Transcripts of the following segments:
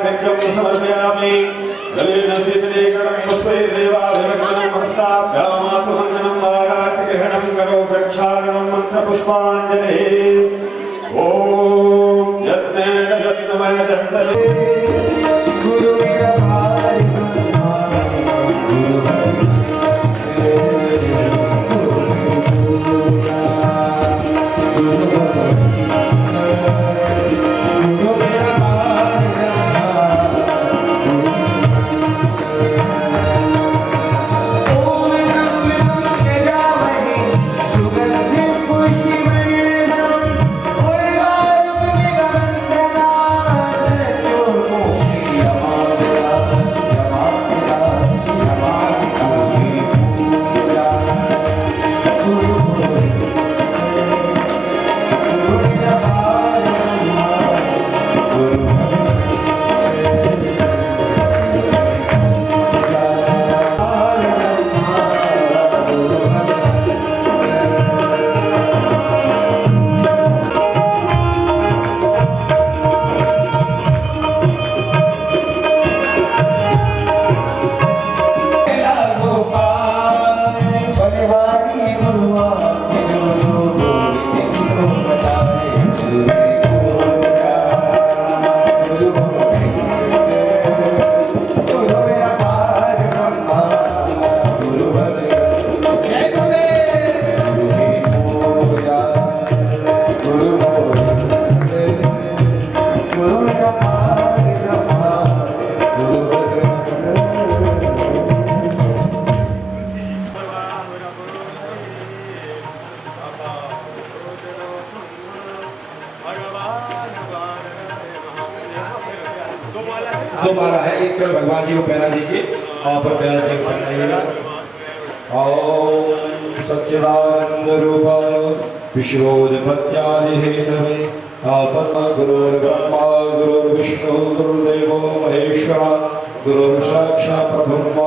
समर्पयामि जलेन शीतलीकरणं पुष्पैः देवाभिरक्षणं हस्ताभ्यामातु वन्दनं वारातिग्रहणं करो प्रक्षालनं मन्त्रपुष्पाञ्जलिः ॐ यत्नेन यत्नमय दन्तले दो माला है, एक पर भगवान जी को पहना दीजिए और पर प्यार से पहनाइएगा। ओम सच्चिदानंद रूपाय विश्वोत्पत्त्यादि हेतवे आपन्ना गुरुर्ब्रह्मा गुरुर्विष्णु गुरुर्देवो महेश्वरा गुरुर्साक्षात् परब्रह्म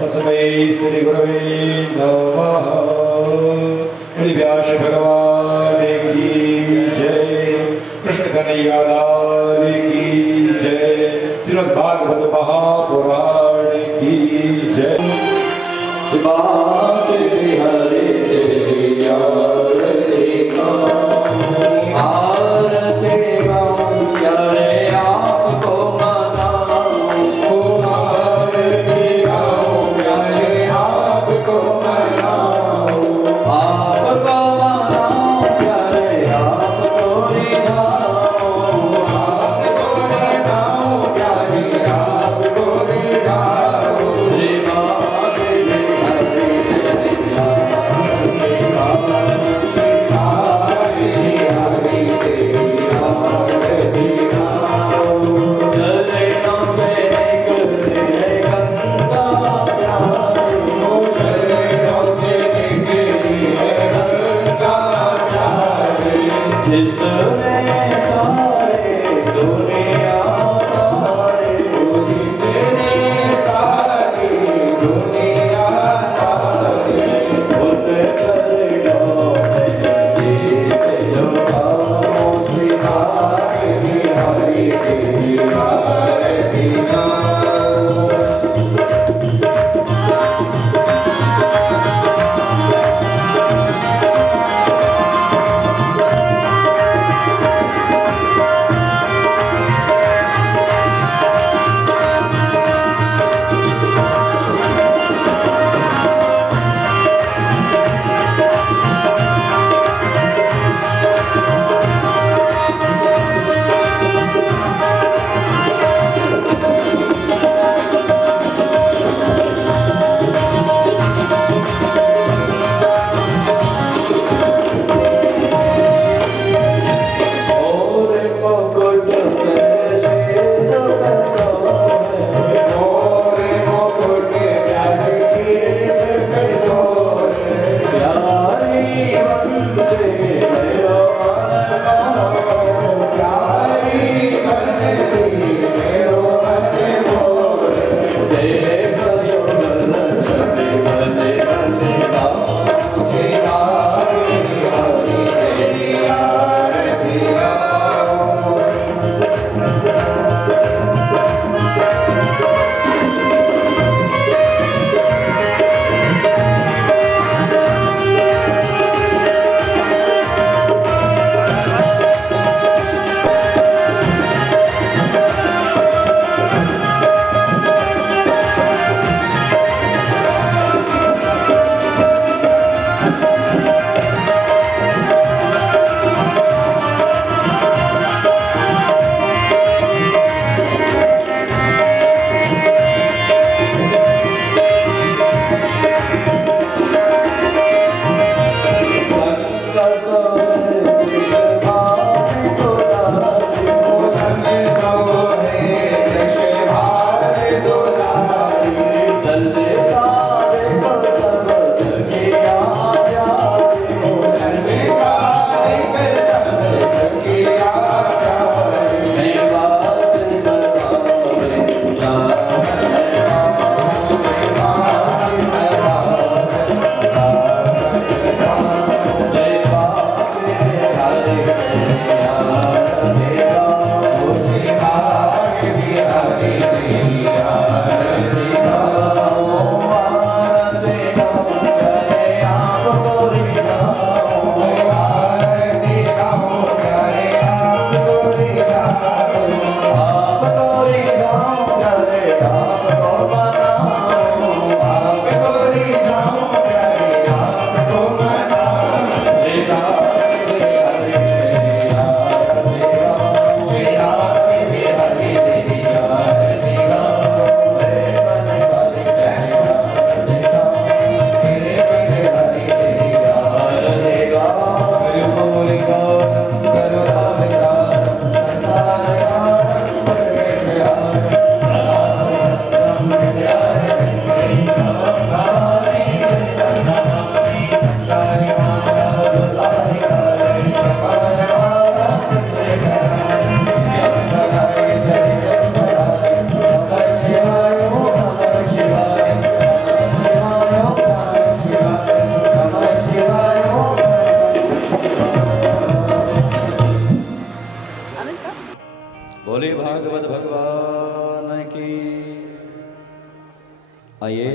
तस्मै श्री गुरवे नमः। श्री व्यास भगवान की जय, कृष्ण कन्हैया लाल की जय, श्रीमद् भागवत महापुराण की जय। बात हरे तेरिया नारद भगवान की। आइए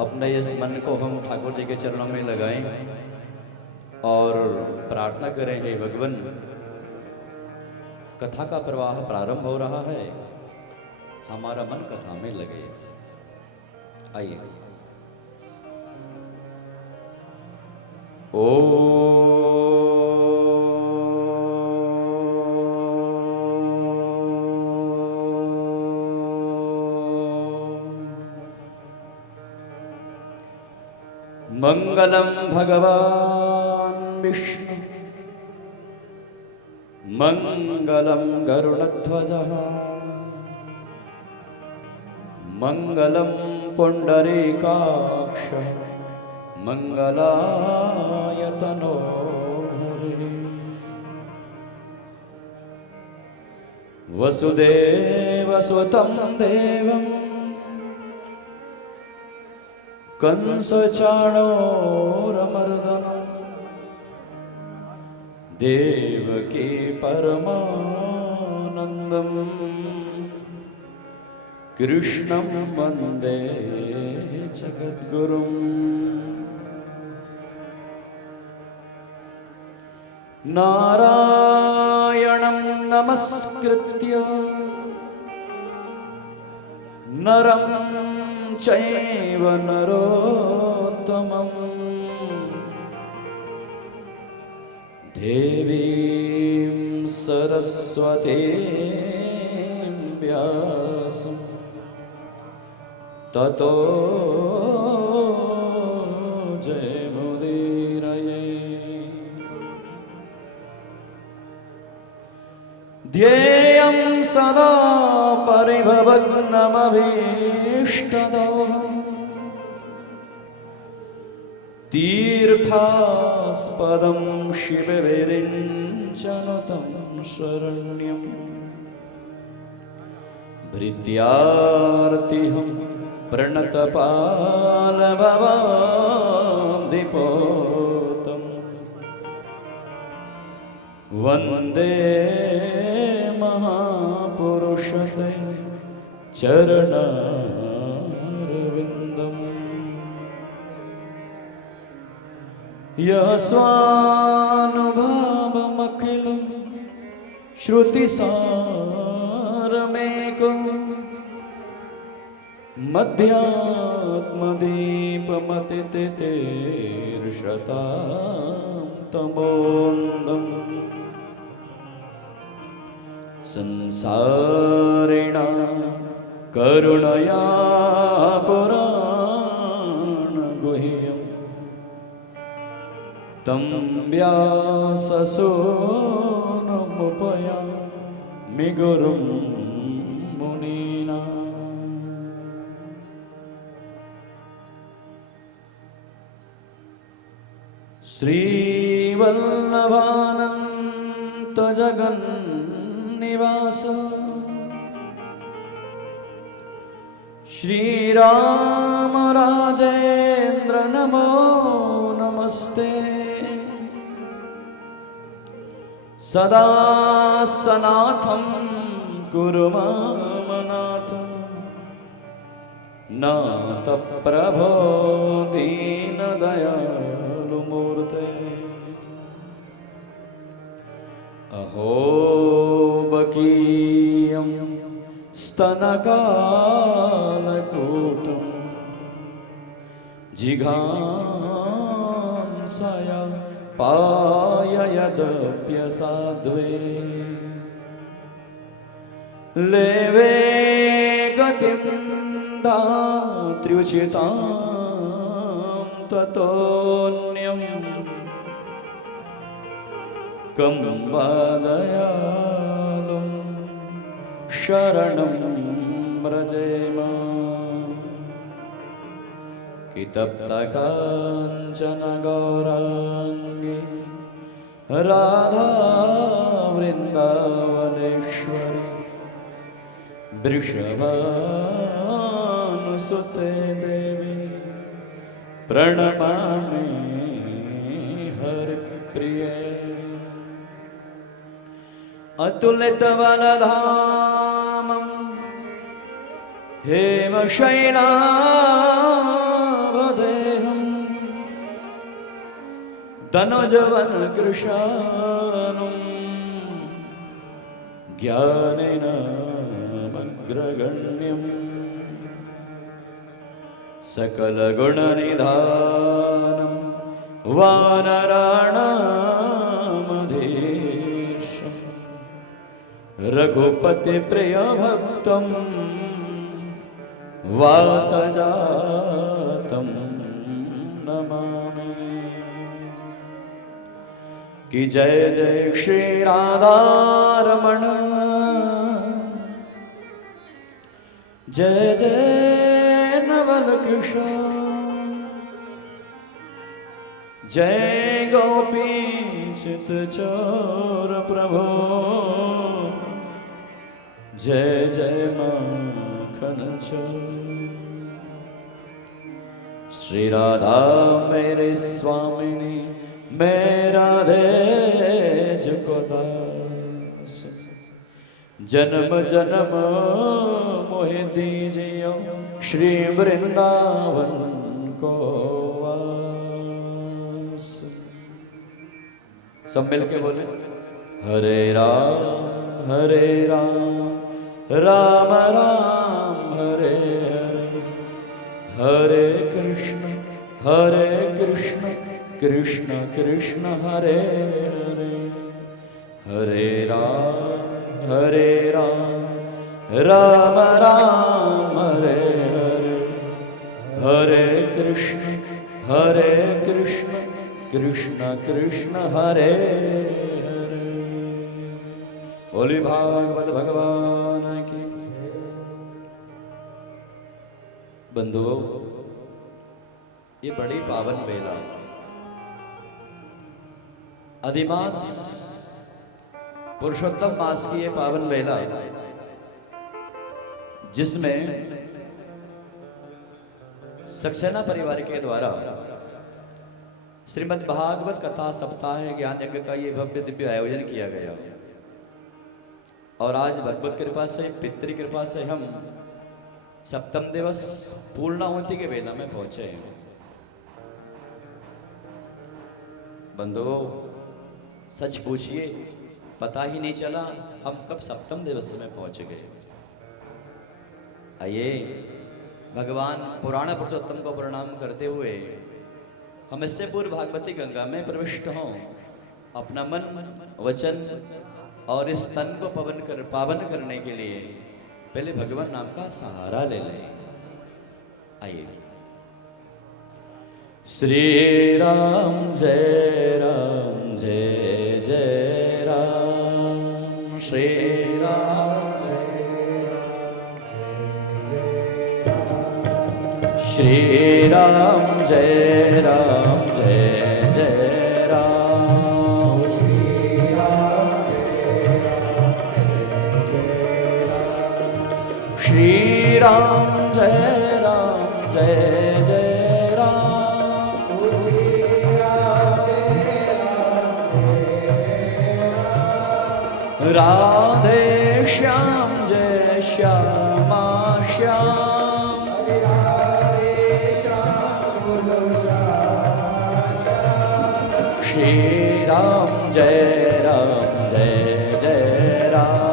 अपने इस मन को हम ठाकुर जी के चरणों में लगाएं और प्रार्थना करें, हे भगवान, कथा का प्रवाह प्रारंभ हो रहा है, हमारा मन कथा में लगे। आइए। ओ मंगलम भगवान विष्णु मंगलम गरुड़ध्वजः मंगलम पुंडरीकाक्ष मंगलायतनो हरे। वसुदेवसुतं देवं कंसचाणूरमर्दनं देवकी परमानन्दं कृष्णं वन्दे जगद्गुरुम्। नारायणं नमस्कृत्य नरं चैव नरोत्तमं देवीं सरस्वतीं व्यासं ततो जयमुदीरये। ध्येयं सदा परिभवग्नमभीष्टदोहम् तीर्थास्पदं शिवविरिञ्चनुतं शरण्यं भृत्यार्तिहं प्रणतपालभवाब्धिपोतं वन्दे महापुरुषते चरणारविन्दम्। यस्वानुभावमखिलं श्रुतिसारमेकं मध्यात्मदीपमतितितीर्षतां तमोन्दम् संसारिणां करुणया पुराणगुह्यं तं व्याससूनुमुपयामि गुरुं मुनीनाम्। श्रीवल्लभानन्त जगन्निवास श्रीराम राजेन्द्र नमो नमस्ते। सदा सनाथं कुरु मां नाथ नाथ प्रभो दीनदयालु मूर्ते। अहो बकीयं स्तनकालकूटं जिघांसया पाययदप्यसाध्वे। लेवे गतिं धात्र्युचितां ततोऽन्यं कं वादयालुं शरणं व्रजेम। कि तप्तकाञ्चन गौराङ्गी राधा वृन्दावनेश्वरी वृषभानुसुते देवी प्रणमामि हरिप्रिये। अतुलितवनधामं हेमशैलावदेहं तनुजवनकृशानुं ज्ञानेनामग्रगण्यम् सकलगुणनिधानं वानराणामधीशम् रघुपतिप्रियभक्तं वातजातं नमामि। कि जय जय श्री राधारमण, जय जय नवल कृष्ण, जय गोपी चित चोर प्रभो, जय जय माखन चोर। श्री राधा मेरे स्वामिनी, मैं राधे को दास, जन्म जन्म मोहि दीजियो श्री वृंदावन को वास। सब मिलके बोले हरे राम राम राम हरे हरे, हरे कृष्ण कृष्ण कृष्ण हरे हरे, हरे राम राम राम हरे हरे, हरे कृष्ण कृष्ण कृष्ण हरे हरे। बोली भागवत भगवान की। बंधुओं, ये बड़ी पावन बेला अधिमास पुरुषोत्तम मास की ये पावन बेला, जिसमें सक्सेना परिवार के द्वारा श्रीमद् भागवत कथा सप्ताह ज्ञान यज्ञ का ये भव्य दिव्य आयोजन किया गया। और आज भगवत कृपा से, पितृ कृपा से हम सप्तम दिवस पूर्णाहुति के बेला में पहुंचे हैं। बंधुओं, सच पूछिए, पता ही नहीं चला हम कब सप्तम दिवस में पहुंच गए। आइए भगवान पुराण पुरुषोत्तम को प्रणाम करते हुए हम इससे पूर्व भागवती गंगा में प्रविष्ट हों, अपना मन, वचन और इस तन को पावन करने के लिए पहले भगवान नाम का सहारा ले लें। आइए। श्री राम जय जय राम, श्री राम श्री राम जय जय राम, श्री राम श्री राम जय जय राम, राधे श्याम जय श्यामा श्याम, श्री राम जय जय राम, श्री राम जय जय राम।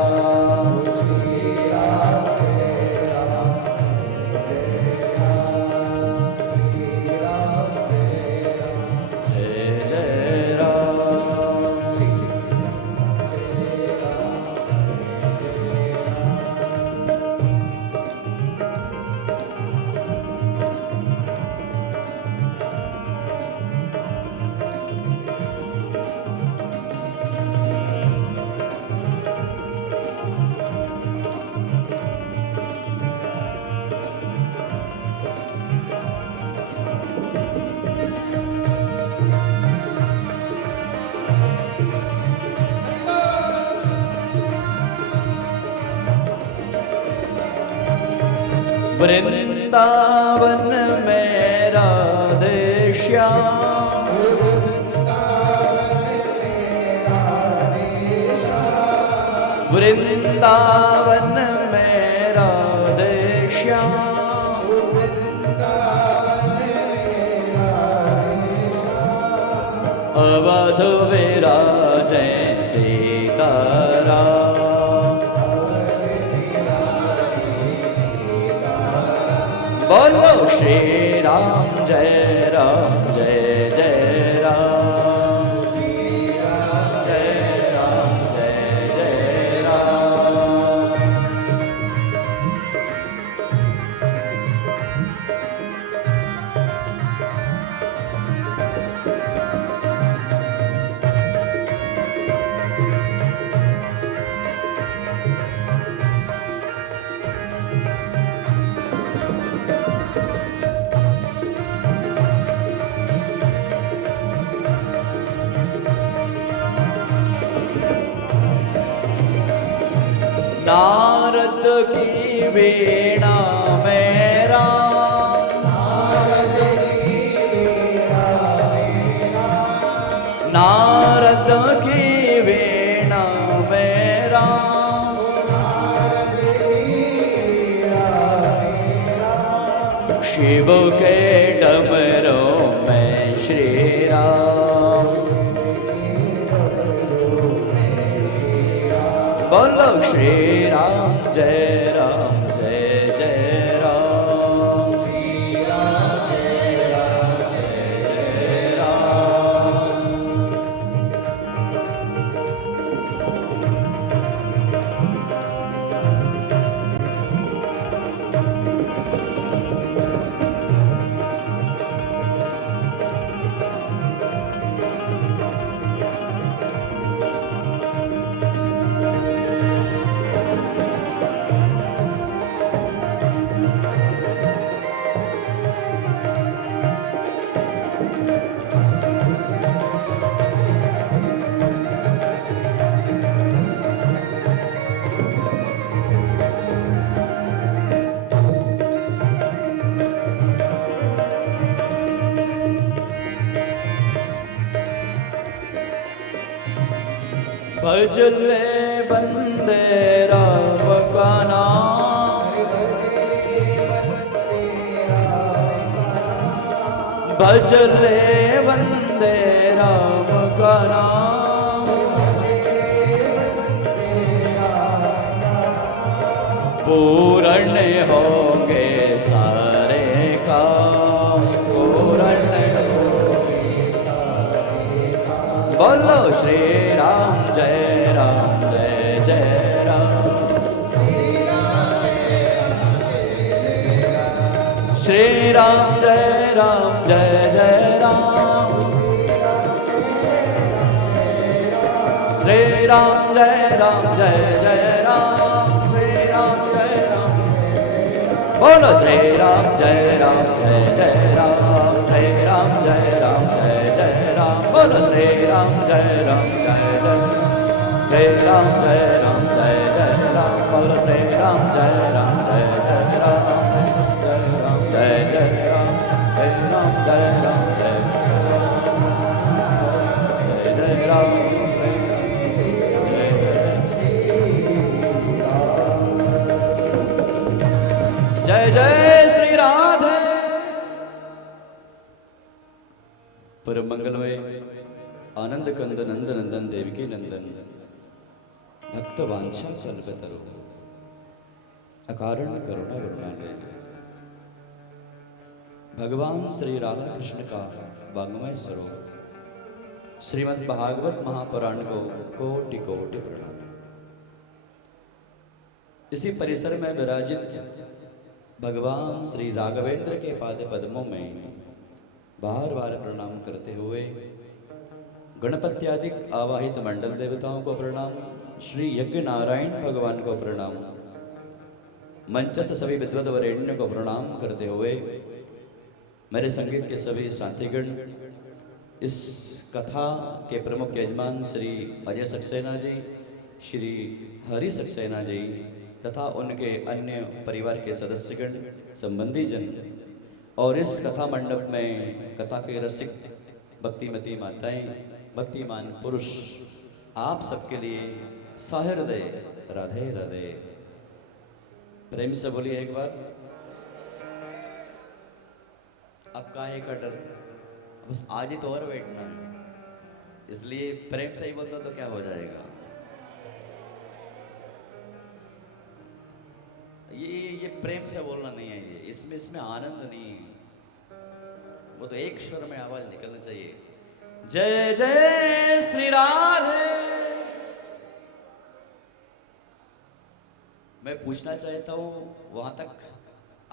वृंदावन में राधे श्याम, वृंदावन में राधे श्याम, अवध विराजे सीताराम। बोलो श्री राम जय जय राम, श्री राम जय जय राम। नारद की वीणा में राम, नारद की वीणा में राम, शिव के डमरों में श्री राम। बोलो श्री राम जय जय राम, श्री राम जय जय राम। भज ले बंदे राम का नाम, भज ले बंदे राम का नाम, पूर्ण होंगे सारे काम, पूर्ण होंगे सारे काम। बोलो श्री राम जय जय राम, श्री राम जय जय राम, श्री राम जय जय राम, श्री राम जय राम। बोलो श्री राम जय जय राम, श्री राम जय जय राम। बोलो श्री राम जय जय राम, श्री राम जय जय राम। बोलो श्री राम जय जय राम, जय जय राम, श्री राम जय जय राम, जय जय श्री राधे। परम मंगलमय आनंद कंद नंद नंदन देवकी नंदन भक्त वांछा कल्पतरु अकारण करुणा वरुणालय भगवान श्री राधा कृष्ण का वाङ्मय स्वरूप श्रीमद् भागवत महापुराण को कोटि कोटि प्रणाम। इसी परिसर में विराजित भगवान श्री राघवेंद्र के पाद पद्मों में बार बार प्रणाम करते हुए गणपत्यादिक आवाहित मंडल देवताओं को प्रणाम, श्री यज्ञ नारायण भगवान को प्रणाम, मंचस्थ सभी विद्वत वरेण्य को प्रणाम करते हुए मेरे संगीत के सभी साथीगण, इस कथा के प्रमुख यजमान श्री अजय सक्सेना जी, श्री हरि सक्सेना जी तथा उनके अन्य परिवार के सदस्यगण, संबंधी जन और इस कथा मंडप में कथा के रसिक भक्तिमती माताएं, भक्तिमान पुरुष, आप सबके लिए सहृदय राधे राधे। प्रेम से बोलिए एक बार। अब काहे का डर, बस आज ही तो और बैठना है, इसलिए प्रेम से ही बोल दो तो क्या हो जाएगा। ये प्रेम से बोलना नहीं है, ये इसमें आनंद नहीं है, वो तो एक स्वर में आवाज निकलना चाहिए। जय जय श्री राधे। मैं पूछना चाहता हूँ, वहां तक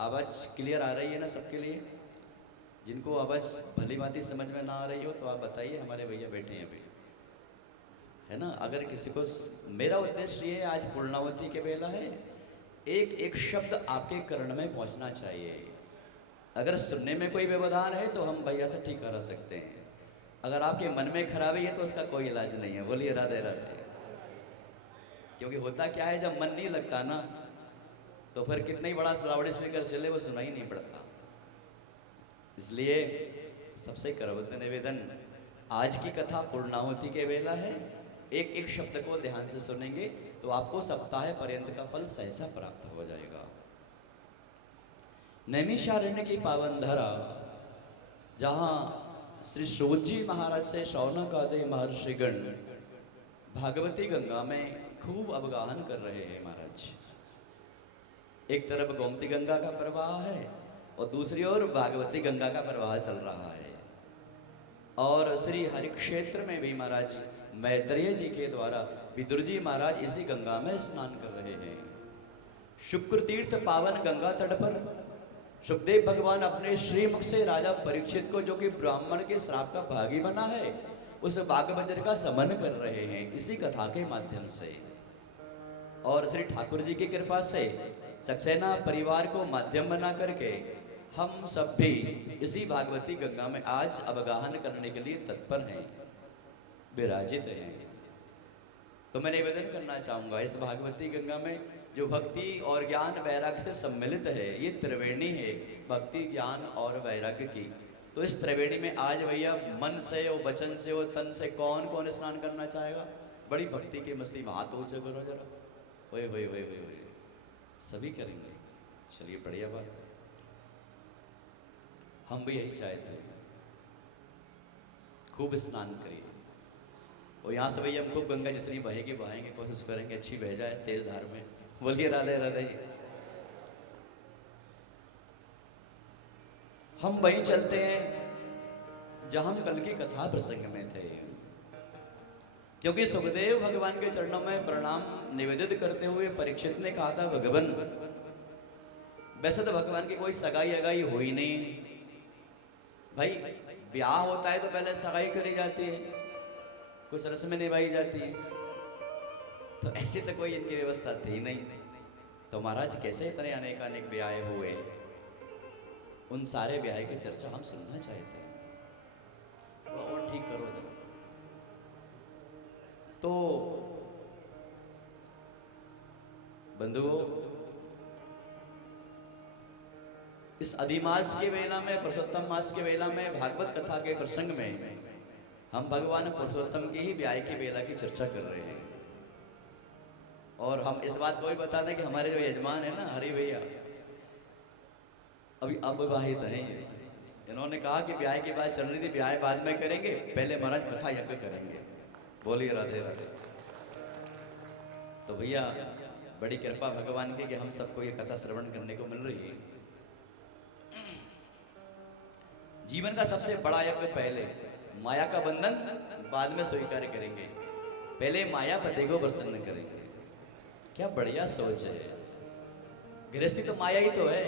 आवाज क्लियर आ रही है ना सबके लिए? जिनको आवाज भली भांति समझ में ना आ रही हो तो आप बताइए, हमारे भैया बैठे हैं अभी, है ना। अगर किसी को, मेरा उद्देश्य ये आज पूर्णावती के बेला है, एक एक शब्द आपके कर्ण में पहुंचना चाहिए। अगर सुनने में कोई व्यवधान है तो हम भैया से ठीक करा सकते हैं, अगर आपके मन में खराबी है तो उसका कोई इलाज नहीं है। बोलिए राधे राधे। क्योंकि होता क्या है, जब मन नहीं लगता ना तो फिर कितना ही बड़ा लाउड स्पीकर चले वो सुनाई नहीं पड़ता। इसलिए सबसे करवत निवेदन, आज की कथा पूर्णाहुति के वेला है, एक एक शब्द को ध्यान से सुनेंगे तो आपको सप्ताह पर्यंत का फल सहसा प्राप्त हो जाएगा। नैमिषारण्य की पावन धरा, जहां श्री सूत जी महाराज से शौनक आदि महर्षिगण भागवती गंगा में खूब अवगाहन कर रहे हैं महाराज। एक तरफ गोमती गंगा का प्रवाह है और दूसरी ओर भागवती गंगा का प्रवाह चल रहा है। और श्री हरिक्षेत्र में भी महाराज मैत्रेय जी के द्वारा विदुर जी महाराज इसी गंगा में स्नान कर रहे हैं। शुक्र तीर्थ पावन गंगा तट पर सुखदेव भगवान अपने श्रीमुख से राजा परीक्षित को, जो कि ब्राह्मण के श्राप का भागी बना है, उस बागवज्र का समन कर रहे हैं इसी कथा के माध्यम से। और श्री ठाकुर जी की कृपा से सक्सेना परिवार को माध्यम बना करके हम सब भी इसी भागवती गंगा में आज अवगाहन करने के लिए तत्पर हैं, विराजित हैं। तो मैं निवेदन करना चाहूंगा, इस भागवती गंगा में जो भक्ति और ज्ञान वैराग्य से सम्मिलित है, ये त्रिवेणी है भक्ति ज्ञान और वैराग्य की। तो इस त्रिवेणी में आज भैया मन से और वचन से और तन से कौन कौन स्नान करना चाहेगा? बड़ी भक्ति की मस्ती में हाथ ऊंचे करो जरा। ओए सभी करेंगे, चलिए बढ़िया बात है। हम भी यही चाहते हैं, खूब स्नान करिए। और यहाँ से भैया हम खूब गंगा जितनी बहेगी बहाएंगे, कोशिश करेंगे अच्छी बह जाए तेज धार में। बोलिए राधे राधे। हम वहीं चलते हैं जहां हम कल की कथा प्रसंग में थे, क्योंकि सुखदेव भगवान के चरणों में प्रणाम निवेदित करते हुए परीक्षित ने कहा था, भगवान वैसे तो भगवान की कोई सगाई अगाई हुई नहीं भाई, ब्याह होता है तो पहले सगाई करी जाती है, कुछ रस्में निभाई जाती है, तो ऐसी तो कोई इनकी व्यवस्था थी नहीं। तो महाराज कैसे इतने अनेक अनेक ब्याह हुए, उन सारे ब्याह की चर्चा हम सुनना चाहते हैं। और ठीक करो जरा। तो बंधुओं, इस अधिमास के वेला में, पुरुषोत्तम मास के वेला में, भागवत कथा के प्रसंग में हम भगवान पुरुषोत्तम की ही ब्याह की वेला की चर्चा कर रहे हैं। और हम इस बात को भी बता दें कि हमारे जो यजमान है ना हरि भैया, अभी अविवाहित हैं। इन्होंने कहा कि ब्याह की बात चल रही थी, ब्याह बाद में करेंगे, पहले महाराज कथा यज्ञ करेंगे। बोलिए राधे राधे। तो भैया बड़ी कृपा भगवान की कि हम सबको ये कथा श्रवण करने को मिल रही है। जीवन का सबसे बड़ा यज्ञ पहले, माया का बंधन बाद में स्वीकार करेंगे, पहले मायापति को प्रसन्न करेंगे। क्या बढ़िया सोच है। गृहस्थी तो माया ही तो है।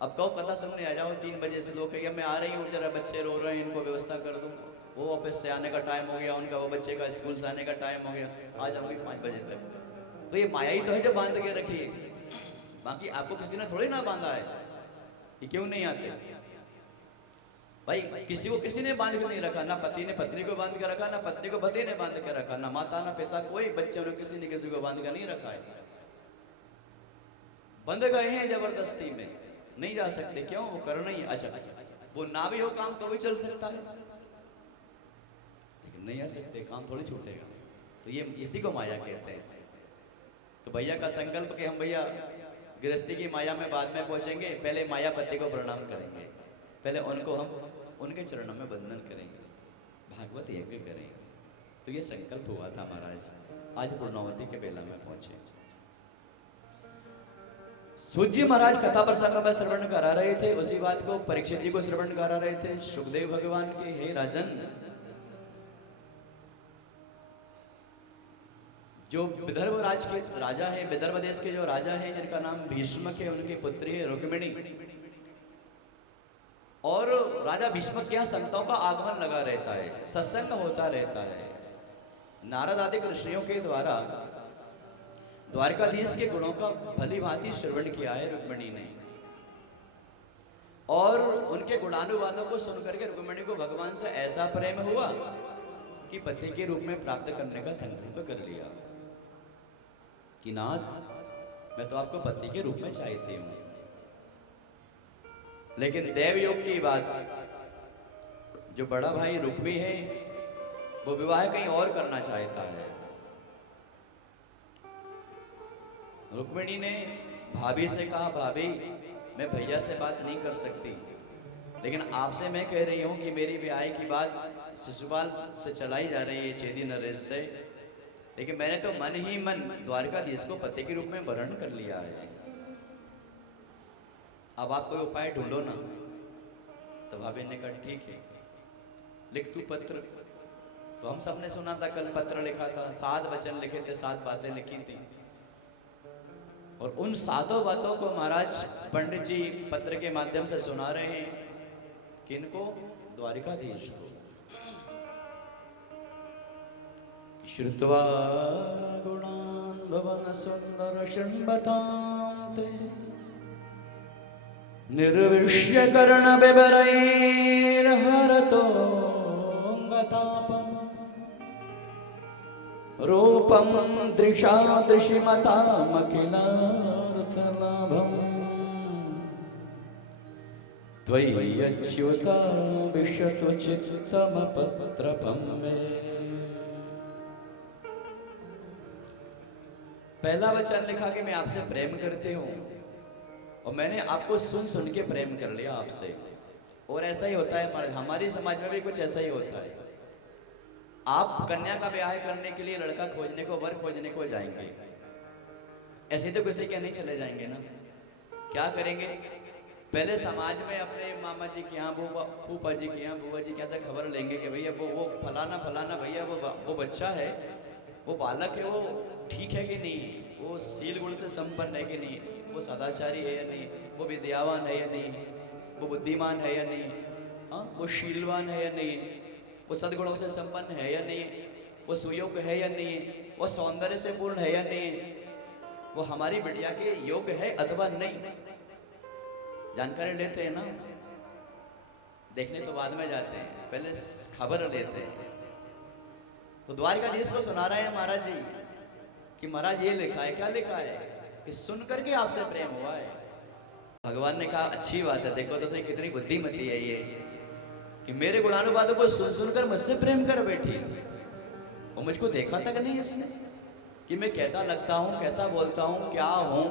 अब कहो कथा सुनने आ जाओ 3 बजे से, लोग कहेंगे मैं आ रही हूँ, जरा बच्चे रो रहे हैं, इनको व्यवस्था कर दूँ, वो ऑफिस से आने का टाइम हो गया उनका, वो बच्चे का स्कूल से आने का टाइम हो गया, आ जाऊंगी 5 बजे तक। तो ये माया ही तो है जो बांध के रखी है, बाकी आपको किसी ने थोड़ी ना बांधा है कि क्यों नहीं आते भाई। किसी को किसी ने बांध के नहीं रखा, ना पति ने पत्नी को बांध के रखा, ना पत्नी को पति ने बांध के रखा, ना माता ना पिता, कोई बच्चे ने किसी ने किसी को बांध के नहीं रखा है। बंध गए हैं जबरदस्ती में, नहीं जा सकते। क्यों? वो करना ही। अच्छा, वो ना भी हो काम तो भी चल सकता है, लेकिन नहीं आ सकते, काम थोड़ी छूटेगा। तो ये इसी को माया कहते हैं। तो भैया का संकल्प कि हम भैया गृहस्थी की माया में बाद में पहुंचेंगे, पहले मायापति को प्रणाम करेंगे, पहले उनको हम उनके चरणों में वंदन करेंगे, भागवत यज्ञ करेंगे। तो ये संकल्प हुआ था महाराज, आज पूर्णावती के बेला में पहुंचे। सूत जी महाराज कथा प्रसंग में श्रवण करा रहे थे, उसी बात को परीक्षित जी को श्रवण करा रहे थे। सुखदेव भगवान के, हे राजन, जो विदर्भ राज के राजा है, विदर्भ देश के जो राजा है जिनका नाम भीष्मक है, उनकी पुत्री है रुक्मिणी, और राजा भीष्मक के यहाँ संतों का आगमन लगा रहता है, सत्संग होता रहता है। नारद आदि ऋषियों के द्वारा द्वारकाधीश के गुणों का भली भांति श्रवण किया है रुक्मिणी ने, और उनके गुणानुवादों को सुनकर के रुक्मिणी को भगवान से ऐसा प्रेम हुआ कि पति के रूप में प्राप्त करने का संकल्प कर लिया कि नाथ, मैं तो आपको पति के रूप में चाहती हूं। लेकिन देवयोग की बात, जो बड़ा भाई रुक्मी है वो विवाह कहीं और करना चाहता है। रुक्मिणी ने भाभी से कहा, भाभी मैं भैया से बात नहीं कर सकती, लेकिन आपसे मैं कह रही हूं कि मेरी ब्याह की बात शिशुपाल से चलाई जा रही है, चेदी नरेश से, लेकिन मैंने तो मन ही मन द्वारकाधीश को पति के रूप में वर्ण कर लिया है। अब आप कोई उपाय ढूंढो ना। तो भाभी ने कहा ठीक है, लिख तू पत्र। तो हम सबने सुना था, कल पत्र लिखा था, 7 वचन लिखे थे, 7 बातें लिखी थी, और उन 7 बातों को महाराज पंडित जी पत्र के माध्यम से सुना रहे हैं। किनको? द्वारिकाधीश को। श्रुत्वा गुणान् भवन सुंदर शृण्वतान्ते निर्विश्य कर्ण बिभरैर्हरतो गतापम् रूपं दृशा दृशिमतामखिलार्थलाभम् त्वयि अच्युता विशतु चित्तमपत्रपं मे। पहला वचन लिखा कि मैं आपसे प्रेम करती हूँ, और मैंने आपको सुन सुन के प्रेम कर लिया आपसे। और ऐसा ही होता है हमारी समाज में भी, कुछ ऐसा ही होता है। आप कन्या का ब्याह करने के लिए लड़का खोजने को, वर खोजने को जाएंगे, ऐसे तो किसी के नहीं चले जाएंगे ना। क्या करेंगे? पहले समाज में अपने मामा जी के यहाँ, फूफा जी के यहाँ, बुआ जी के यहाँ से खबर लेंगे कि भैया वो फलाना फलाना भैया वो बच्चा है, वो बालक है, वो ठीक है कि नहीं, वो सील गुण से संपन्न है कि नहीं, वो सदाचारी है या नहीं, वो विद्यावान है या नहीं, वो बुद्धिमान है या नहीं, हाँ वो शीलवान है या नहीं, वो सद्गुणों से संपन्न है या नहीं, वो सुयोग्य है या नहीं, वो सौंदर्य से पूर्ण है या नहीं, वो हमारी बिटिया के योग्य है अथवा नहीं। जानकारी लेते हैं ना, देखने तो बाद में जाते हैं, पहले खबर लेते हैं। तो द्वारकाधीश को सुना रहे हैं महाराज जी कि महाराज ये लिखा है। क्या लिखा है? कि सुन करके आपसे प्रेम हुआ है। भगवान ने कहा अच्छी बात है, देखो तो सही कितनी बुद्धिमती है ये, कि मेरे गुणानुवादों को सुन सुनकर मुझसे प्रेम कर बैठी। और मुझको देखा तक नहीं इसने कि मैं कैसा लगता हूँ, कैसा बोलता हूँ, क्या हूँ,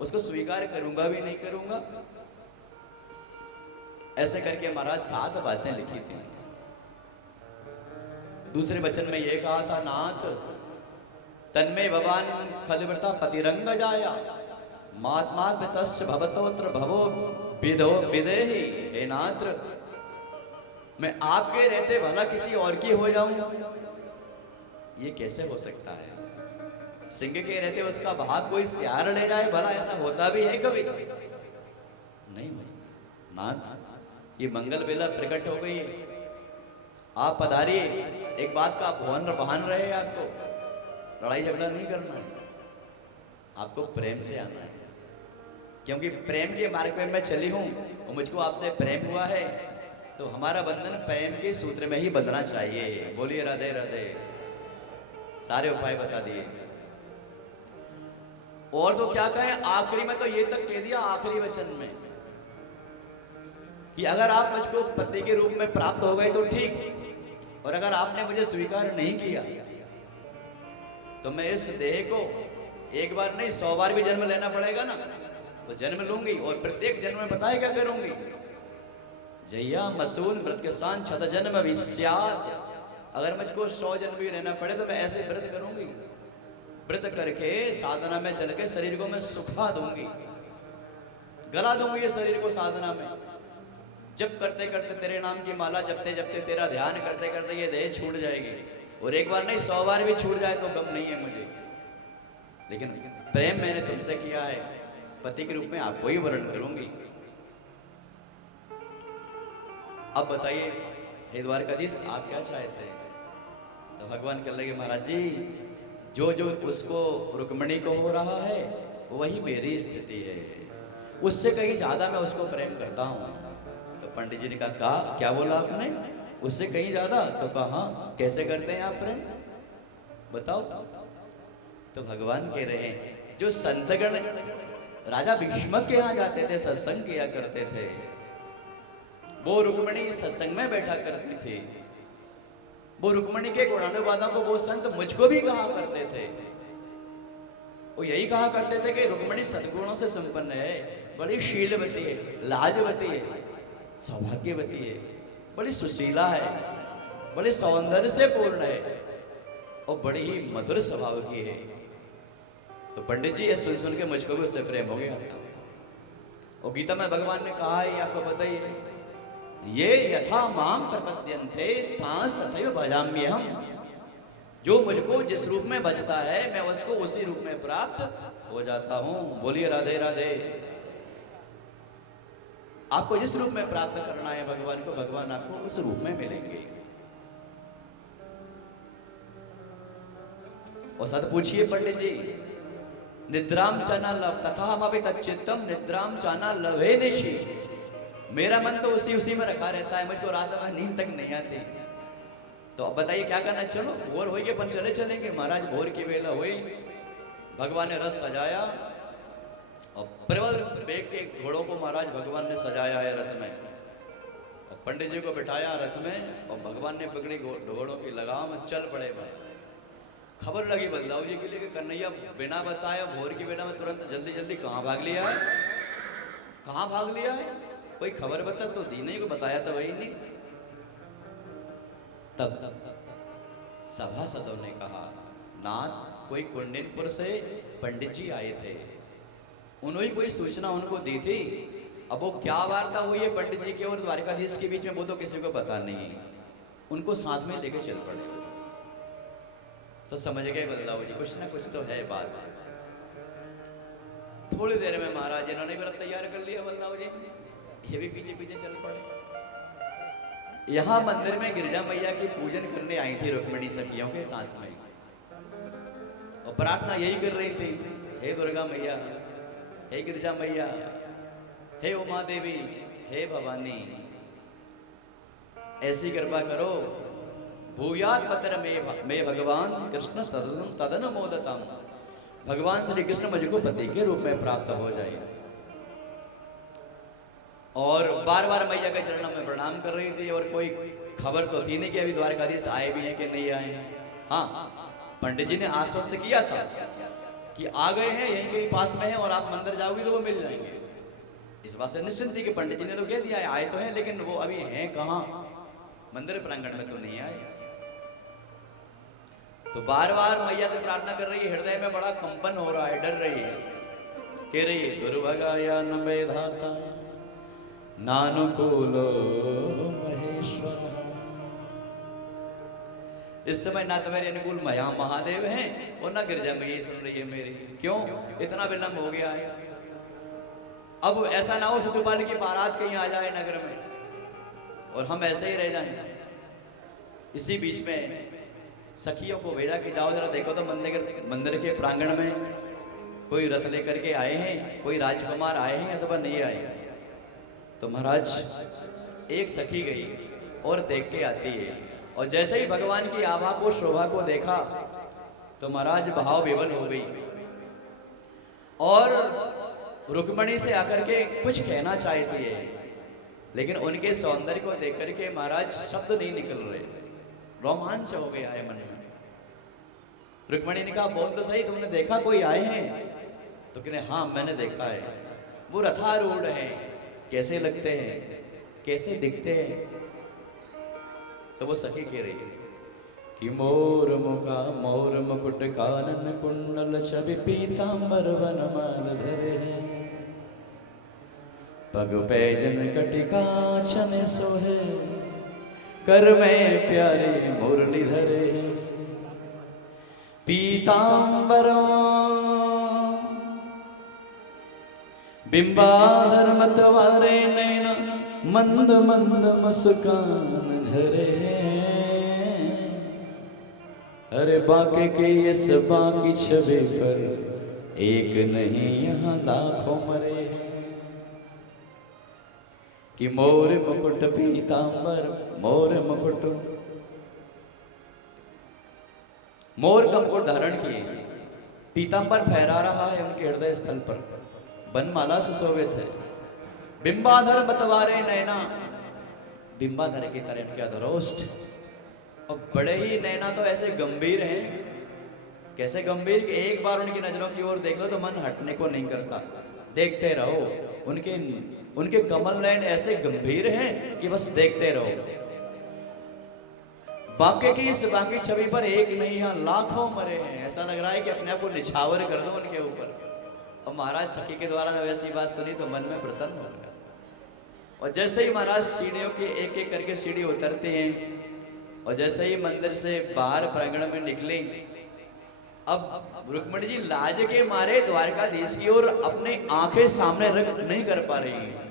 उसको स्वीकार करूंगा भी नहीं करूंगा। ऐसे करके महाराज 7 बातें लिखी थी। दूसरे वचन में ये कहा था, नाथ तन्मे भवान खलव्रता पतिरंग जाया महात्मा पितस्य भवतोत्र भवो विदो विदेहि। हे नाथ, मैं आपके रहते भला किसी और की हो जाऊं, ये कैसे हो सकता है? सिंह के रहते उसका भाग कोई सियार ले जाए, भला ऐसा होता भी है कभी? नहीं होता। नाथ, ये मंगल बेला प्रकट हो गई है, आप पधारिए। एक बात का भान रहे हैं, आपको लड़ाई झगड़ा नहीं करना है, आपको प्रेम से आना है, क्योंकि प्रेम के मार्ग में मैं चली हूं और मुझको आपसे प्रेम हुआ है, तो हमारा बंधन प्रेम के सूत्र में ही बंधना चाहिए। बोलिए राधे राधे। सारे उपाय बता दिए। और तो क्या कहे, आखिरी में तो ये तक कह दिया, आखिरी वचन में, कि अगर आप मुझको पति के रूप में प्राप्त हो गए तो ठीक, और अगर आपने मुझे स्वीकार नहीं किया तो मैं इस देह को एक बार नहीं 100 बार भी जन्म लेना पड़ेगा ना तो जन्म लूंगी, और प्रत्येक जन्म में बताए क्या करूंगी। जैया मसून व्रत के सान छत जन्म विस्यात, अगर मुझको 100 जन्म भी लेना पड़े तो मैं ऐसे व्रत करूंगी, व्रत करके साधना में चल के शरीर को मैं सुखा दूंगी, गला दूंगी ये शरीर को साधना में। जब करते करते तेरे नाम की माला जपते जपते तेरा ध्यान करते करते ये देह छूट जाएगी, और एक बार नहीं 100 बार भी छूट जाए तो गम नहीं है मुझे, लेकिन प्रेम मैंने तुमसे किया है, पति के रूप में आपको ही वर्ण करूंगी। अब बताइए हे द्वारकाधीश आप क्या चाहते हैं? तो भगवान कह लगे महाराज जी जो जो उसको रुक्मिणी को हो रहा है वही मेरी स्थिति है, उससे कहीं ज्यादा मैं उसको प्रेम करता हूं। तो पंडित जी ने कहा क्या बोला आपने? उससे कहीं ज्यादा? तो कहा कैसे करते हैं आप प्रेम बताओ। तो भगवान कह रहे हैं जो संतगण राजा भीष्मक के यहाँ जाते थे, सत्संग किया करते थे, वो रुक्मिणी सत्संग में बैठा करती थी, वो रुक्मिणी के गुणानुवादों को वो संत मुझको भी कहा करते थे। वो यही कहा करते थे कि रुक्मिणी सद्गुणों से संपन्न है, बड़ी शीलवती है, लाजवती है, सौभाग्यवती है, बड़ी सुशीला है, बड़ी सौंदर्य से पूर्ण है और बड़ी ही मधुर स्वभाव की है। तो पंडित जी ये सुन सुन के मुझको भी उससे प्रेम हो गया था। और गीता में भगवान ने कहा है आपको बताइए, ये यथा माम प्रपद्यन्ते तांस तथैव भजाम्यहम्, जो मुझको जिस रूप में भजता है मैं उसको उसी रूप में प्राप्त हो जाता हूं। बोलिए राधे राधे। आपको जिस रूप में प्राप्त करना है भगवान को, भगवान आपको उस रूप में मिलेंगे। और सत पूछिए पंडित जी, निद्राम चाना लव तथा हम अभी तच्चित्तम निद्राम चाना लवे निशी, मेरा मन तो उसी में रखा रहता है, मुझको रात में नींद तक नहीं आती। तो अब बताइए क्या करना? चलो भोर हो गए पर चलेंगे। महाराज भोर की वेला हुई, भगवान ने रथ सजाया और प्रबल वेग के घोड़ों को महाराज भगवान ने सजाया है रथ में, और पंडित जी को बिठाया रथ में, और भगवान ने पकड़ी घोड़ों की लगाम, चल पड़े। खबर लगी बदलाव जी के लिए कि कन्हैया बिना बताया भोर की बेला में तुरंत जल्दी जल्दी कहाँ भाग लिया है, कहाँ भाग लिया है, कोई खबर बता तो दी नहीं, को बताया तो वही नहीं। तब सभासदों ने कहा नाथ कोई कुंडिनपुर से पंडित जी आए थे, उन्होंने कोई सूचना उनको दी थी, अब वो क्या वार्ता हुई है पंडित जी के और द्वारकाधीश के बीच में वो तो किसी को पता नहीं, उनको साथ में लेके चल पड़े। तो समझ गए बदलाव जी कुछ ना कुछ तो है बात। थोड़ी देर में महाराज इन्होंने व्रत तैयार कर लिया बदलाव जी, ये भी पीछे पीछे चल पड़े। यहाँ मंदिर में गिरजा मैया की पूजन करने आई थी रुक्मिणी सखियों के साथ में, और प्रार्थना यही कर रही थी, हे दुर्गा मैया, हे गिरजा मैया, हे उमा देवी, हे भवानी, ऐसी कृपा करो, भूयात पत्र में भगवान कृष्ण तदन मोदतम, भगवान श्री कृष्ण मुझको पति के रूप में प्राप्त हो जाए। और बार बार मैया के चरणों में प्रणाम कर रही थी, और कोई खबर तो थी नहीं कि अभी द्वारकाधीश आए भी हैं कि नहीं आए हैं। हाँ, पंडित जी ने आश्वस्त किया था कि आ गए हैं, यहीं कहीं पास में है, और आप मंदिर जाओगी तो वो मिल जाएंगे। इस बात से निश्चिंत थी कि पंडित जी ने तो कह दिया है आए तो हैं, लेकिन वो अभी हैं कहाँ, मंदिर प्रांगण में तो नहीं आए। तो बार बार मैया से प्रार्थना कर रही है, हृदय में बड़ा कंपन हो रहा है, डर रही है, कह रही है दुर्भगाया न मेधाता नानुकूलो महेश्वर। इस समय ना तो मेरे अनुकूल महादेव हैं और ना गिरजा मैया सुन रही है मेरी, क्यों इतना विलंब हो गया है। अब ऐसा ना हो शिशुपाल की बारात कहीं आ जाए नगर में और हम ऐसे ही रह जाएं। इसी बीच में सखियों को भेजा कि जाओ जरा देखो तो मंदिर के प्रांगण में कोई रथ लेकर के आए हैं, कोई राजकुमार आए हैं अथवा नहीं आए। तो महाराज एक सखी गई और देख के आती है, और जैसे ही भगवान की आभा को शोभा को देखा तो महाराज भाव विवल हो गई, और रुक्मिणी से आकर के कुछ कहना चाहती है, लेकिन उनके सौंदर्य को देख करके महाराज शब्द नहीं निकल रहे, रोमांच हो गया है मन में। रुक्मणी ने कहा बोल तो सही, तुमने देखा कोई आए हैं? तो कहने हाँ मैंने देखा है, वो रथारूढ़ हैं, कैसे लगते हैं, कैसे दिखते हैं? तो वो सखी कह रही है कि मोर मुका मोर मुकुट कानन कुंडल छवि पीतांबर वनमाल धरे हैं, पग पैजन कटिका छन सोहे, कर में प्यारे मुरली धरे हैं। पीतांबरों बिंबाधर मतवारे नैना, मंद मंद मुस्कान झरे हैं। अरे बाके के इस बाकी छवि पर एक नहीं यहाँ लाखों मरे हैं। कि मोर मुकुट पीतांबर, मोर मुकुट, मोर का मुकुट धारण किए, पीतांबर फहरा रहा है उनके हृदय स्थल पर, बनमाला से शोभित है। बिंबाधर मतवारे नैना, बिंबाधर की तरह इनके अधरोष्ठ, और बड़े ही नैना तो ऐसे गंभीर हैं, कैसे गंभीर कि एक बार उनकी नजरों की ओर देख लो तो मन हटने को नहीं करता, देखते रहो। उनके कमल नयन ऐसे गंभीर हैं कि बस देखते रहो। बाके की इस बाकी छवि पर एक नहीं यहाँ लाखों मरे हैं। ऐसा लग रहा है कि अपने आप को निछावर कर दो उनके ऊपर। और महाराज सखी के द्वारा जब ऐसी बात सुनी तो मन में प्रसन्न हो गया। और जैसे ही महाराज सीढ़ियों के एक एक करके सीढ़ी उतरते हैं और जैसे ही मंदिर से बाहर प्रांगण में निकले, अब रुक्मणी जी लाज के मारे द्वारकाधीश की ओर अपने आंखें सामने रख नहीं कर पा रही हैं।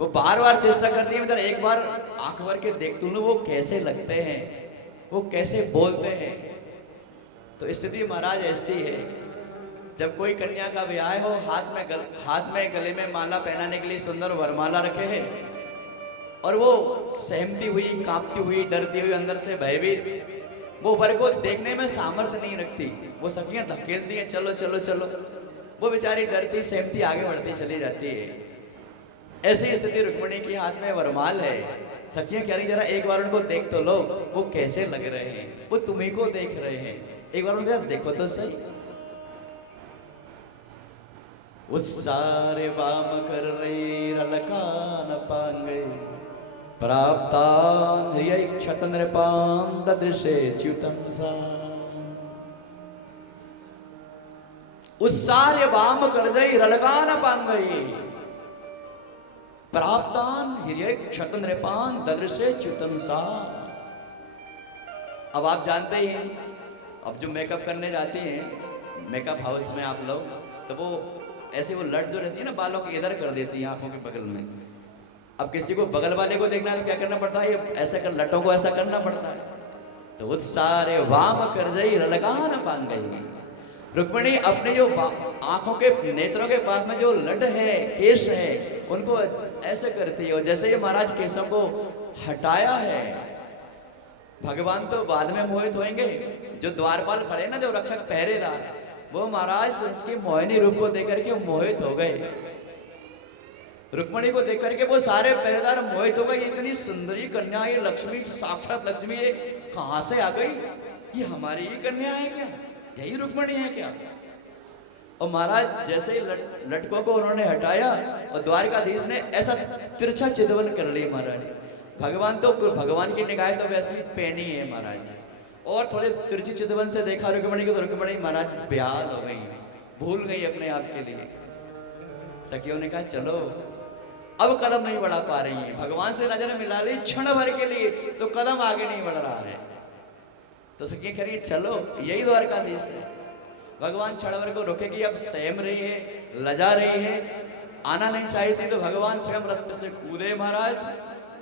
वो बार बार चेष्टा करती है, एक बार आंख भर के देखती हूँ वो कैसे लगते हैं, वो कैसे बोलते हैं। तो स्थिति महाराज ऐसी है, जब कोई कन्या का ब्याह हो, हाथ में गले में माला पहनाने के लिए सुंदर वरमाला रखे हैं और वो सहमती हुई, कांपती हुई, डरती हुई, अंदर से भयभीत, वो वर को देखने में सामर्थ्य नहीं रखती। वो सखियां धकेलती हैं, चलो चलो चलो, वो बेचारी डरती सहमती आगे बढ़ती चली जाती है। ऐसी स्थिति रुक्मिणी के हाथ में वरमाल है। सखियां कह रही जरा एक बार उनको देख तो लो, वो कैसे लग रहे हैं, वो तुम्ही को देख रहे हैं, एक बार उनको देखो तो सही। उत्सारे वाम कर रही रलकान पांगे, प्राप्तान यक्षत नृपां ददृशे च्युतम सा। उत्सारे वाम कर रही रलकान पांगे, प्राप्तान हिरय क्षत नृपान ददृशे च्युतम सा। अब आप जानते ही हैं, अब जो मेकअप करने जाते हैं मेकअप हाउस में आप लोग, तो वो ऐसे वो लट जो रहती है ना बालों के इधर कर देती है आंखों के बगल में। अब किसी को बगल वाले को देखना है तो क्या करना पड़ता है, ऐसा कर लटों को ऐसा करना पड़ता है। तो उत्सारे वाम कर जाई रलकान पांग गई। रुक्मिणी अपने जो आंखों के नेत्रों के पास में जो लट है, केश है, उनको ऐसे करती है। और जैसे ये महाराज केशों को हटाया है, भगवान तो बाद में मोहित होंगे। जो द्वारपाल खड़े ना, जो रक्षक पहरेदार, वो महाराज उसके मोहिनी रूप को देख करके मोहित हो गए। रुक्मिणी को देख करके वो सारे पहरेदार मोहित हो गए। इतनी सुंदरी कन्या, ये लक्ष्मी, साक्षात लक्ष्मी, ये कहां से आ गई? ये हमारी ही कन्या है क्या? यही रुक्मिणी है क्या? और महाराज जैसे ही लटकों को उन्होंने हटाया और द्वारकाधीश ने ऐसा तिरछा चितवन कर ली महाराज। भगवान की निगाहें तो वैसी पैनी है महाराज। और थोड़े तिरछी चितवन से देखा रुक्मिणी को, तो रुक्मिणी महाराज बेहाल हो गई, भूल गई अपने आप के लिए। सखियों ने कहा चलो, अब कदम नहीं बढ़ा पा रही है, भगवान से नजर मिला ली क्षण भर के लिए, तो कदम आगे नहीं बढ़ रहा है। तो सखियां कह रही चलो, यही द्वारकाधीश है। भगवान क्षण भर को रोकेगी, अब सहम रही है, लजा रही है, आना नहीं चाहिए थी, तो भगवान स्वयं रास्ते से कूदे महाराज।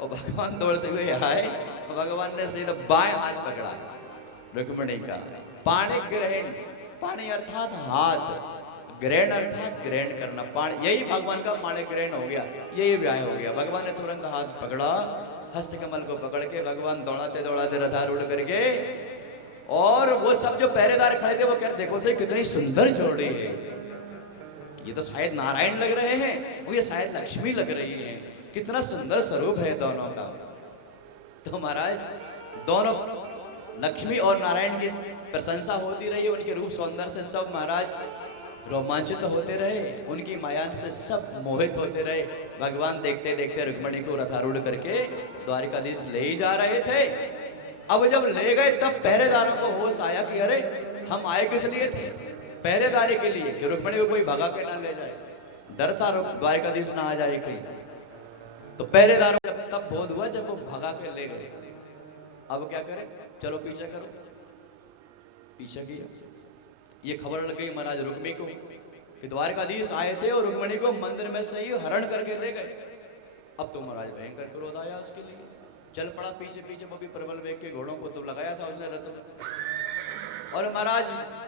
और भगवान दौड़ते हुए आए, भगवान ने सीधा बाएं हाथ पकड़ा रुक्मिणी का। पाणी ग्रहण, पाणी अर्थात हाथ, ग्रहण अर्थात ग्रहण करना, पाणी, यही भगवान का पाणी ग्रहण हो गया, यही व्याय हो गया। भगवान ने तुरंत हाथ पकड़ा, हस्त कमल को पकड़ के भगवान दौड़ाते दौड़ाते रथारूढ़ करके, और वो सब जो पहरेदार खड़े थे वो कह देखो से कितनी सुंदर जोड़ी है, ये तो शायद नारायण लग रहे हैं, वो ये शायद लक्ष्मी लग रही है, कितना सुंदर स्वरूप है दोनों का। तो महाराज दोनों लक्ष्मी और नारायण की प्रशंसा होती रही, उनके रूप सौंदर्य से सब महाराज रोमांचित होते रहे, उनकी माया से सब मोहित होते रहे। भगवान देखते देखते रुक्मिणी को रथारूढ़ करके द्वारिकाधीश ले ही जा रहे थे। अब जब ले गए तब पहरेदारों को होश आया कि अरे हम आए किस लिए थे? पहरेदारी के लिए, कि रुक्मिणी को कोई भगा के ना ले जाए। डर था द्वारिकाधीश ना आ जाए कहीं। तो पहरेदारों को जब तब बोध हुआ जब वो भगा के ले गए। अब क्या करें? चलो पीछे करो। पीछे किया। ये खबर लग गई महाराज रुक्मिणी को कि द्वारिकाधीश आए थे और रुक्मिणी को मंदिर में से ही हरण करके ले गए। अब तो महाराज भयंकर क्रोध आया उसके लिए, चल पड़ा पीछे पीछे। वो भी प्रबल वेग के घोड़ों को तो लगाया था उसने रथ में, और महाराज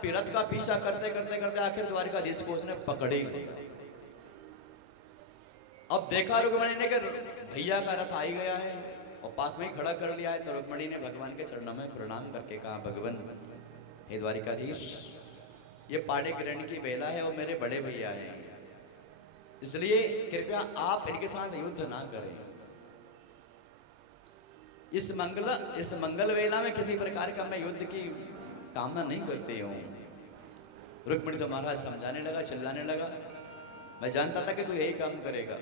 रथ का पीछा करते करते करते आखिर द्वारिकाधीश को उसने पकड़ ही लिया। अब देखा रुक्मिणी ने कि भैया का रथ आ ही गया है और पास में ही खड़ा कर लिया है। तो रुक्मिणी ने भगवान के चरणों में प्रणाम करके कहा, भगवान हे द्वारिकाधीश, ये पाड़े किरण की बेला है और मेरे बड़े भैया हैं, इसलिए कृपया आप इनके साथ युद्ध ना करें। इस मंगल वेला में किसी प्रकार का मैं युद्ध की कामना नहीं करती हूँ। रुक्मिणी तो महाराज समझाने लगा, चिल्लाने लगा, मैं जानता था कि तू यही काम करेगा।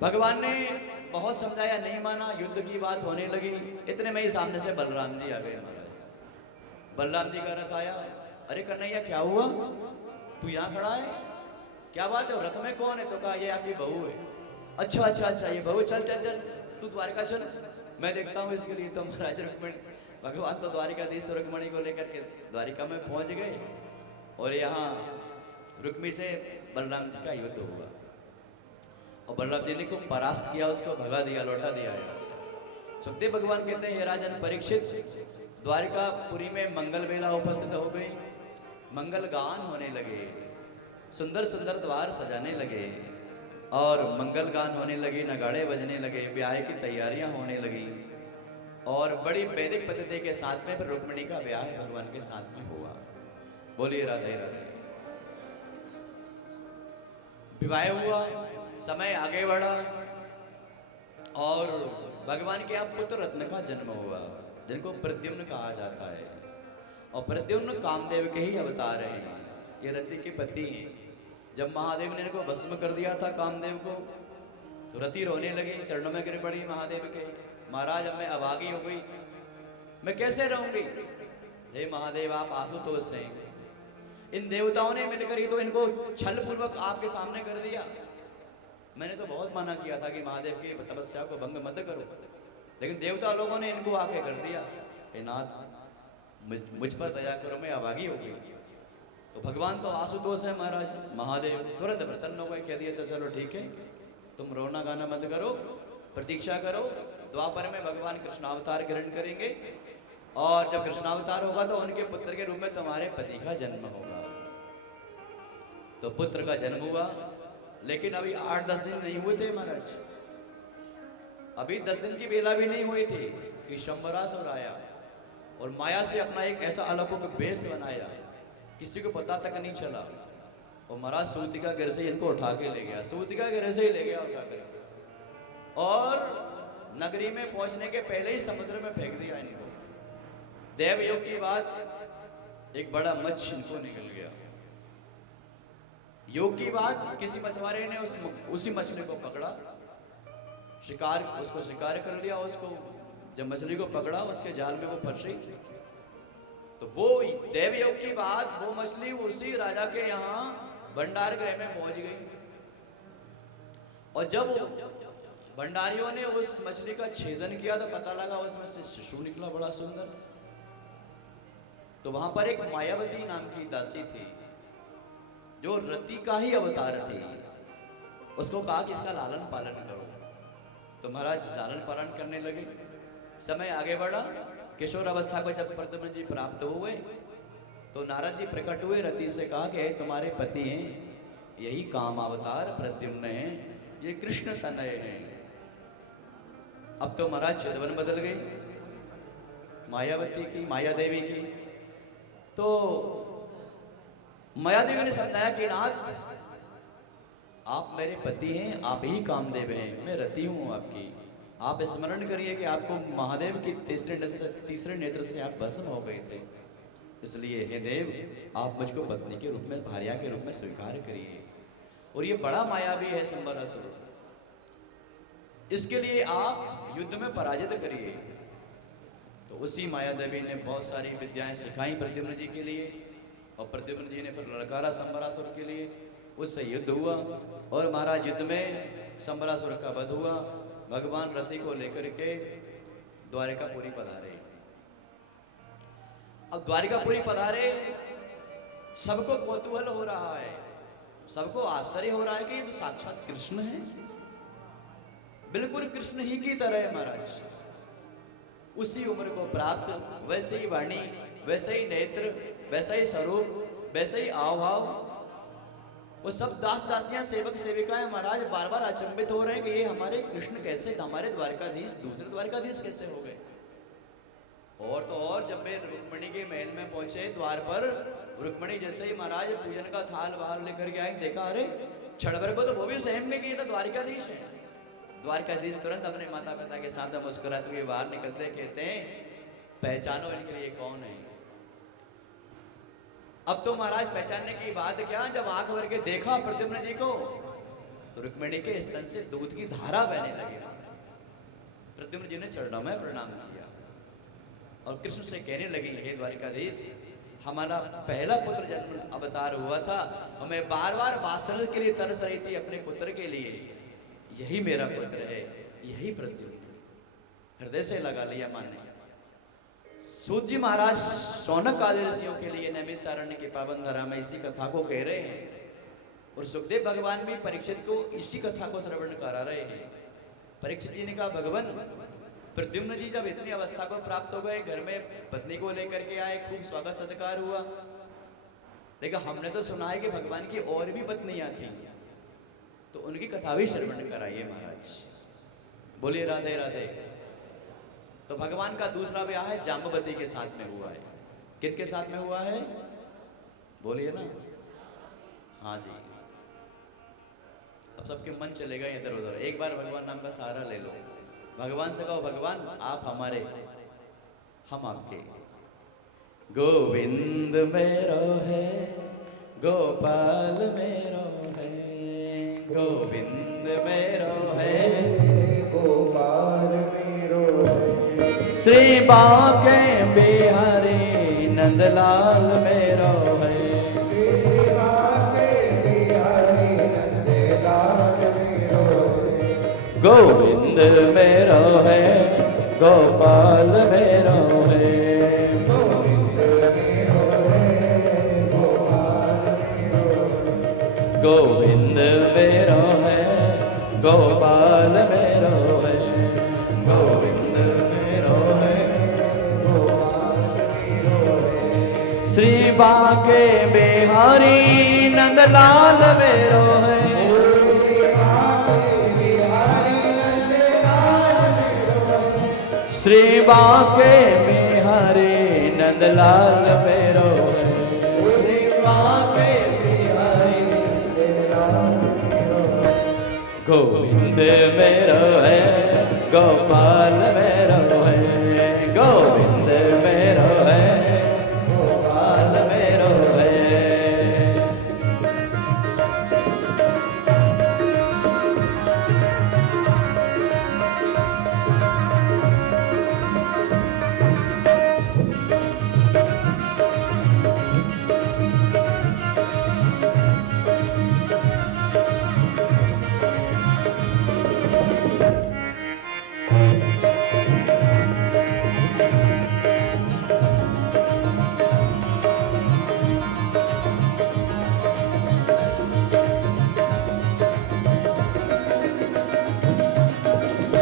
भगवान ने बहुत समझाया, नहीं माना, युद्ध की बात होने लगी। इतने में ही सामने से बलराम जी आ गए महाराज। बलराम जी का रथ आया। अरे कन्हैया क्या हुआ, तू यहाँ खड़ा है, क्या बात है, रथ में कौन है? तो कहा ये आपकी बहू है। अच्छा अच्छा अच्छा, ये बहू, चल चल चल तू द्वारका चल, मैं देखता हूँ इसके लिए। तो महाराज रुक्मिणी, भगवान तो द्वारिकाधीश तो रुक्मिणी को लेकर के द्वारिका में पहुंच गए और यहाँ रुक्मिणी से बलराम जी का युद्ध हुआ और बलराम जी ने को परास्त किया, उसको भगा दिया, लौटा दिया है। सुखदेव भगवान कहते हैं, ये राजन परीक्षित, द्वारिकापुरी में मंगल वेला उपस्थित हो गई, मंगल गान होने लगे, सुंदर सुंदर द्वार सजाने लगे और मंगल गान होने लगे, नगाड़े बजने लगे, ब्याह की तैयारियां होने लगी और बड़ी वैदिक पद्धति के साथ में फिर रुक्मिणी का ब्याह भगवान के साथ में हुआ। बोलिए राधे राधे। विवाह हुआ, समय आगे बढ़ा और भगवान के यहाँ पुत्र रत्न का जन्म हुआ, जिनको प्रद्युम्न कहा जाता है। और प्रद्युम्न कामदेव के ही अवतार हैं, ये रति के पति हैं। जब महादेव ने इनको भस्म कर दिया था कामदेव को, तो रति रोने लगी, चरणों में गिर पड़ी महादेव के, महाराज अब मैं अभागी हो गई, मैं कैसे रहूंगी? हे महादेव, आप आशुतोष हैं, इन देवताओं ने मिलकर ही तो इनको छल पूर्वक आपके सामने कर दिया। मैंने तो बहुत मना किया था कि महादेव की तपस्या को भंग मत करो, लेकिन देवता लोगों ने इनको आके कर दिया। हे नाथ, मुझ पर दया करो, मैं अभागी हो गई। तो भगवान तो आशुतोष है महाराज, महादेव तुरंत प्रसन्न हो गए, कह दिया चलो ठीक है, तुम रोना गाना मत करो, प्रतीक्षा करो, द्वापर में भगवान कृष्णावतार ग्रहण करेंगे और जब कृष्णावतार होगा तो उनके पुत्र के रूप में तुम्हारे पति का जन्म होगा। तो पुत्र का जन्म हुआ, लेकिन अभी 8-10 दिन नहीं हुए थे महाराज, अभी 10 दिन की बेला भी नहीं हुई थी कि शंबरासुर आया और माया से अपना एक ऐसा अलौकिक वेश बनाया, किसी को पता तक नहीं चला। और महाराज सूतिका गिर से इनको उठा के ले गया, सूतिका गिर से ही ले गया उठा कर, और नगरी में पहुंचने के पहले ही समुद्र में फेंक दिया इनको। देवयोग की बात, एक बड़ा मच्छ इनको निकल गया। योग की बात, किसी मछुआरे ने उसी मछली को पकड़ा, शिकार, उसको शिकार कर लिया। उसको जब मछली को पकड़ा, उसके जाल में वो फंसी, तो वो देवयोग की बात, वो मछली उसी राजा के यहाँ भंडार गृह में पहुंच गई। और जब भंडारियों ने उस मछली का छेदन किया तो पता लगा उसमें से शिशु निकला बड़ा सुंदर। तो वहां पर एक मायावती नाम की दासी थी, जो रति का ही अवतार थी। उसको कहा कि इसका लालन पालन करो। तो महाराज लालन पालन करने लगे। समय आगे बढ़ा, किशोर अवस्था को जब प्रद्युम्न जी प्राप्त हुए तो नारद जी प्रकट हुए, रति से कहा कि तुम्हारे पति हैं, यही काम अवतार प्रद्युम्न हैं, ये कृष्ण तनय हैं। अब तो महाराज चितवन बदल गई मायावती की, माया देवी की। तो माया देवी ने समझाया कि नाथ, आप मेरे पति हैं, आप ही कामदेव हैं, मैं रति हूं आपकी, आप स्मरण करिए कि आपको महादेव की तीसरे नेत्र से आप भस्म हो गए थे। इसलिए हे देव, आप मुझको पत्नी के रूप में, भार्या के रूप में स्वीकार करिए। और ये बड़ा मायावी है संबरासुर, इसके लिए आप युद्ध में पराजित करिए। तो उसी माया देवी ने बहुत सारी विद्याएं सिखाई प्रद्युम्न जी के लिए, और प्रद्युम्न जी ने फिर ललकारा संबरासुर के लिए। उससे युद्ध हुआ और महाराज युद्ध में संबरासुर का वध हुआ। भगवान रथी को लेकर के द्वारिकापुरी पधारे। अब द्वारिकापुरी पधारे, सबको कौतूहल हो रहा है, सबको आश्चर्य हो रहा है कि ये तो साक्षात कृष्ण है, बिल्कुल कृष्ण ही की तरह है महाराज। उसी उम्र को प्राप्त, वैसे ही वाणी, वैसे ही नेत्र, वैसा ही स्वरूप, वैसे ही आव भाव। वो सब दास दासियां, सेवक सेविकाएं महाराज बार बार अचंभित हो रहे हैं कि ये हमारे कृष्ण कैसे, हमारे द्वारकाधीश दूसरे द्वारकाधीश कैसे हो गए। और तो और जब वे रुक्मिणी के महल में पहुंचे द्वार पर, रुक्मिणी जैसे ही महाराज पूजन का थाल बाहर लेकर के आई, देखा अरे क्षण भर को तो वो भी सहम में कि ये तो द्वारकाधीश है। द्वारकाधीश तुरंत अपने माता पिता के साथ मुस्कुराते हुए बाहर निकलते, कहते हैं पहचानो इनके लिए कौन है। अब तो महाराज पहचानने की बात क्या, जब आंख भर के देखा प्रद्युम्न जी को तो रुक्मिणी के स्तन से दूध की धारा बहने लगी। प्रद्युम्न जी ने चरणों में प्रणाम किया और कृष्ण से कहने लगी, हे द्वारिकाधीश, हमारा पहला पुत्र जन्म अवतार हुआ था, हमें बार बार वात्सल्य के लिए तरस रही थी अपने पुत्र के लिए, यही मेरा पुत्र है, यही प्रद्युम्न। हृदय से लगा लिया माने। सूत जी महाराज शौनक आदि ऋषियों के लिए नैमिषारण्य के पावन धरा में इसी कथा को कह रहे हैं, और सुखदेव भगवान भी परीक्षित को इसी कथा को श्रवण करा रहे हैं। परीक्षित जी ने कहा, भगवान प्रद्युम्न जी जब इतनी अवस्था को प्राप्त हो गए, घर में पत्नी को लेकर के आए, खूब स्वागत सत्कार हुआ, लेकिन हमने तो सुना है कि भगवान की और भी पत्नियां थी, तो उनकी कथा भी श्रवण कराइए महाराज। बोलिए राधे राधे। तो भगवान का दूसरा ब्याह है जाम्बवती के साथ में हुआ है। किनके साथ में हुआ है, बोलिए ना। हाँ जी, अब सबके मन चलेगा इधर उधर। एक बार भगवान नाम का सहारा ले लो, भगवान से कहो, भगवान आप हमारे, हम आपके। गोविंद मेरो है, गोपाल मेरो है, गोविंद मेरो है, गोपाल मेरो है, श्री बांके बिहारी नंदलाल मेरो है, श्री बांके बिहारी नंदलाल मेरो है, गोविंद मेरो है, गोपाल मेरो है, गोविंद मेरो है, गोपाल मेरो है, गोविंद मेरो है, गोपाल मेरो है, गोविंद मेरो है, गोपाल मेरो है, श्री बांके बिहारी नंदलाल मेरो है, श्री बांके बिहारी नंदलाल मेरो है, श्री बांके बिहारी नंदलाल मेरो है, श्री बांके बिहारी नंदलाल मेरो है, गोविंद मेरो है, गोपाल मेरो है, गोविंद मेरो है, गोपाल मेरो है।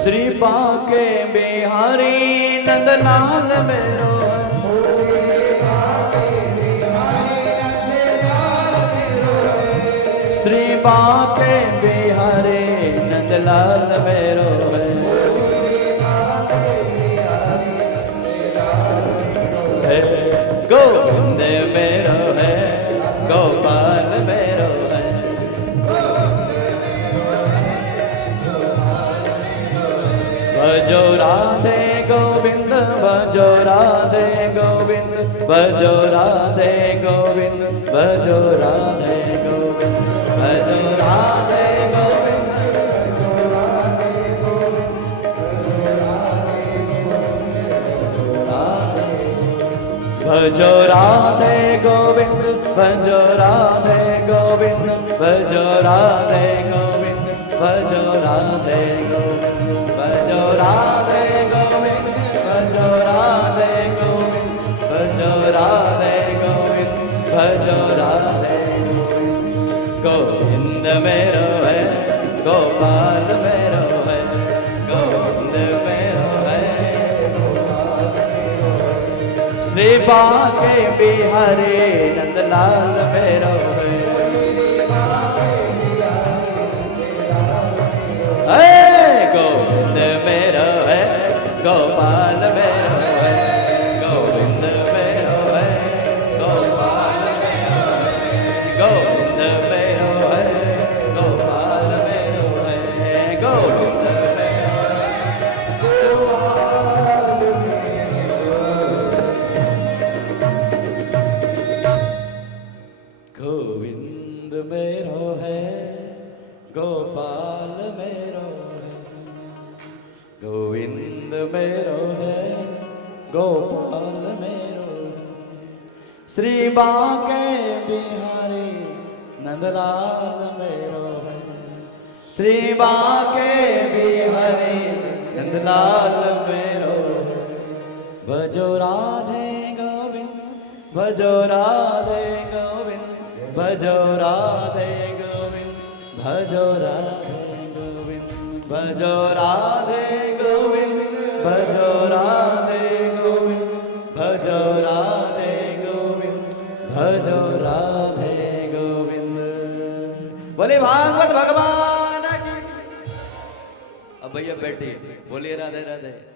श्री बांके बिहारी नंदलाल मेरो है, श्री बांके बिहारी नंदलाल मेरो है, गोविंद मेरो है, गोपाल मेरो है, राधे गोविंद भजो राधे गोविंद भजो राधे गोविंद भजो राधे गोविंद भजो राधे गोविंद भजो राधे गोविंद भजो राधे गोविंद भजो राधे गोविंद भजो राधे गोविंद भजो राधे गोविंद भजो राधे गोविंद भजो राधे गोविंद भजो राधे गोविंद मेरो है गोपाल मेरो है गोविंद मेरो है श्री बाके बिहारी नंदलाल मेरो है गोविंद मेरो है गोपाल मेरो है गोविंद मेरो है गोपाल मेरो है गोविंद मेरो है गोपाल मेरो है गोविंद मेरो गोविंद मेरो है गोपाल मेरो है गोविंद मेरो है गोपाल मेरो है श्री बाके बिहारी नंदलाल मेरो है श्री बाके बिहारी नंदलाल मेरो है भजो राधे गोविंद भजो राधे गोविंद भजो राधे गोविंद भजो राधे गोविंद भजो राधे गोविंद भजो राधे गोविंद भजो राधे गोविंद भजो राधे गोविंद बोले भागवत भगवान की। अब भैया बैठिए बोलिए राधे राधे।